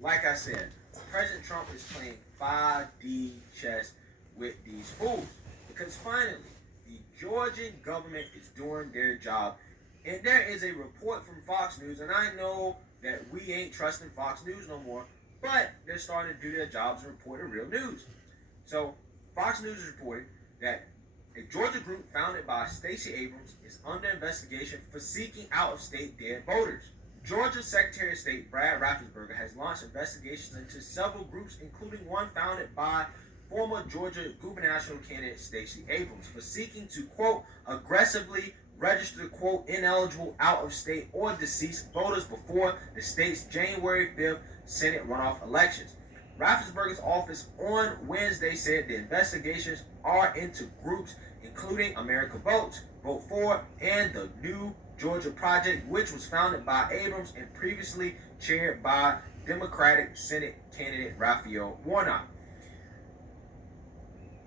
like I said, President Trump is playing 5D chess with these fools. Because finally, the Georgian government is doing their job. And there is a report from Fox News, and I know that we ain't trusting Fox News no more, but they're starting to do their jobs and report the real news. So, Fox News is reporting that a Georgia group founded by Stacey Abrams is under investigation for seeking out of state dead voters. Georgia Secretary of State Brad Raffensperger has launched investigations into several groups, including one founded by former Georgia gubernatorial candidate Stacey Abrams for seeking to, quote, aggressively register, quote, ineligible out-of-state or deceased voters before the state's January 5th Senate runoff elections. Raffensperger's office on Wednesday said the investigations are into groups including America Votes, Vote For, and the New Georgia Project, which was founded by Abrams and previously chaired by Democratic Senate candidate Raphael Warnock.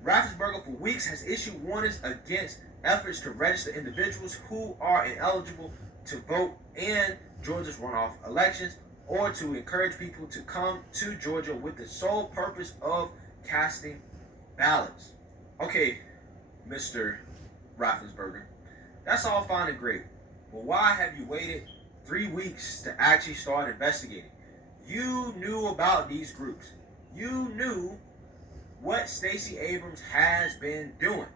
Raffensperger for weeks has issued warnings against efforts to register individuals who are ineligible to vote in Georgia's runoff elections, or to encourage people to come to Georgia with the sole purpose of casting ballots. Okay, Mr. Raffensperger, that's all fine and great, but why have you waited 3 weeks to actually start investigating? You knew about these groups. You knew what Stacey Abrams has been doing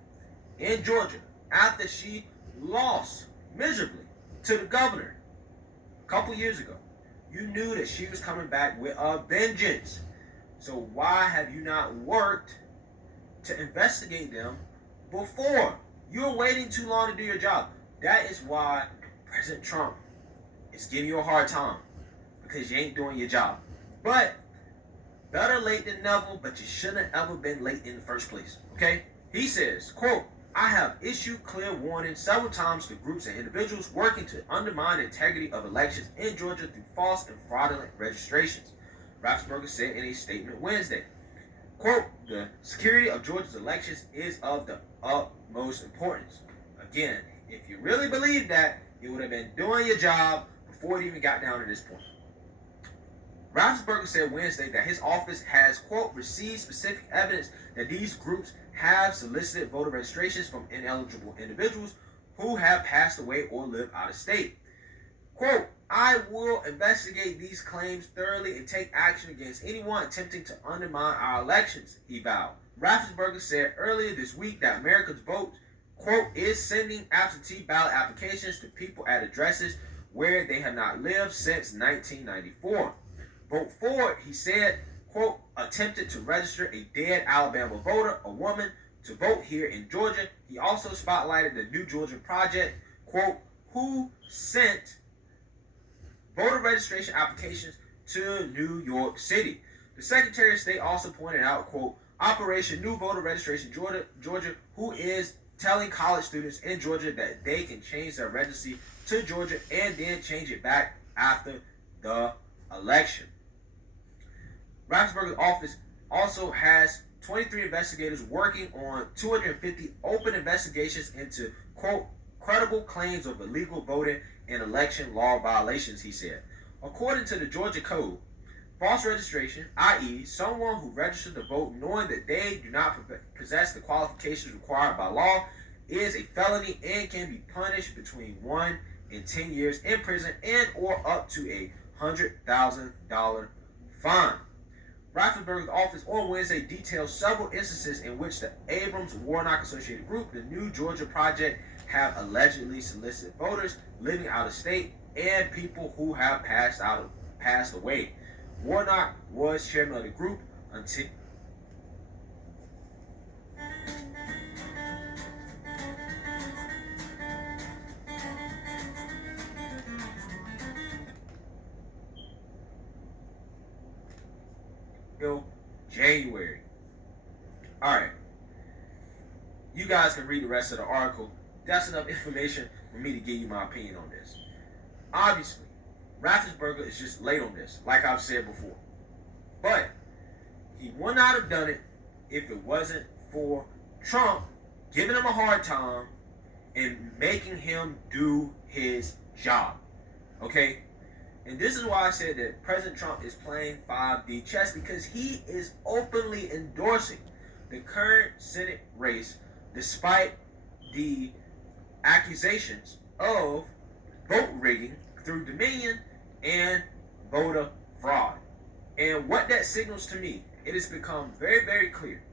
in Georgia after she lost miserably to the governor a couple years ago. You knew that she was coming back with a vengeance. So why have you not worked to investigate them before? You're waiting too long to do your job. That is why President Trump is giving you a hard time, because you ain't doing your job. But better late than never, but you shouldn't have ever been late in the first place. Okay? He says, quote, I have issued clear warnings several times to groups and individuals working to undermine the integrity of elections in Georgia through false and fraudulent registrations, Raffensperger said in a statement Wednesday. Quote, the security of Georgia's elections is of the utmost importance. Again, if you really believe that, you would have been doing your job before it even got down to this point. Raffensperger said Wednesday that his office has, quote, received specific evidence that these groups have solicited voter registrations from ineligible individuals who have passed away or live out of state. Quote, I will investigate these claims thoroughly and take action against anyone attempting to undermine our elections, he vowed. Raffensperger said earlier this week that America's Vote, quote, is sending absentee ballot applications to people at addresses where they have not lived since 1994. Vote For, he said, quote, attempted to register a dead Alabama voter, a woman, to vote here in Georgia. He also spotlighted the New Georgia Project, quote, who sent voter registration applications to New York City. The Secretary of State also pointed out, quote, Operation New Voter Registration Georgia, who is telling college students in Georgia that they can change their residency to Georgia and then change it back after the election. Raffensperger's office also has 23 investigators working on 250 open investigations into, quote, credible claims of illegal voting and election law violations, he said. According to the Georgia Code, false registration, i.e., someone who registered to vote knowing that they do not possess the qualifications required by law, is a felony and can be punished between 1 and 10 years in prison and or up to a $100,000 fine. Raffensperger's office on Wednesday detailed several instances in which the Abrams-Warnock Associated Group, the New Georgia Project, have allegedly solicited voters living out of state and people who have passed away. Warnock was chairman of the group until January. Alright. You guys can read the rest of the article. That's enough information for me to give you my opinion on this. Obviously, Raffensperger is just late on this, like I've said before. But he would not have done it if it wasn't for Trump giving him a hard time and making him do his job. Okay? And this is why I said that President Trump is playing 5D chess, because he is openly endorsing the current Senate race despite the accusations of vote rigging through Dominion and voter fraud. And what that signals to me, it has become very, very clear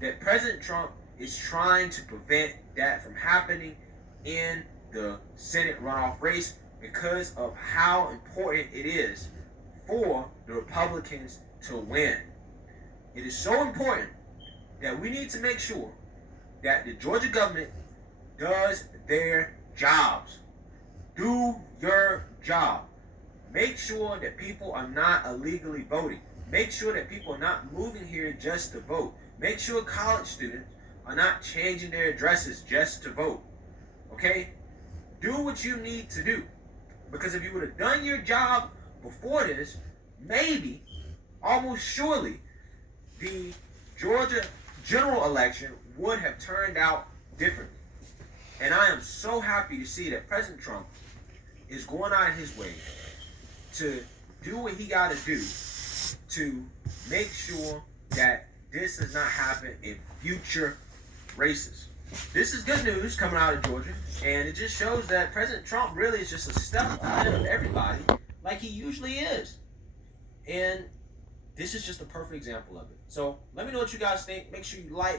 that President Trump is trying to prevent that from happening in the Senate runoff race because of how important it is for the Republicans to win. It is so important that we need to make sure that the Georgia government does their jobs. Do your job. Make sure that people are not illegally voting. Make sure that people are not moving here just to vote. Make sure college students are not changing their addresses just to vote. Okay? Do what you need to do. Because if you would have done your job before this, maybe, almost surely, the Georgia general election would have turned out differently. And I am so happy to see that President Trump is going out of his way to do what he got to do to make sure that this does not happen in future races. This is good news coming out of Georgia, and it just shows that President Trump really is just a step ahead of everybody, like he usually is. And this is just a perfect example of it. So let me know what you guys think. Make sure you like,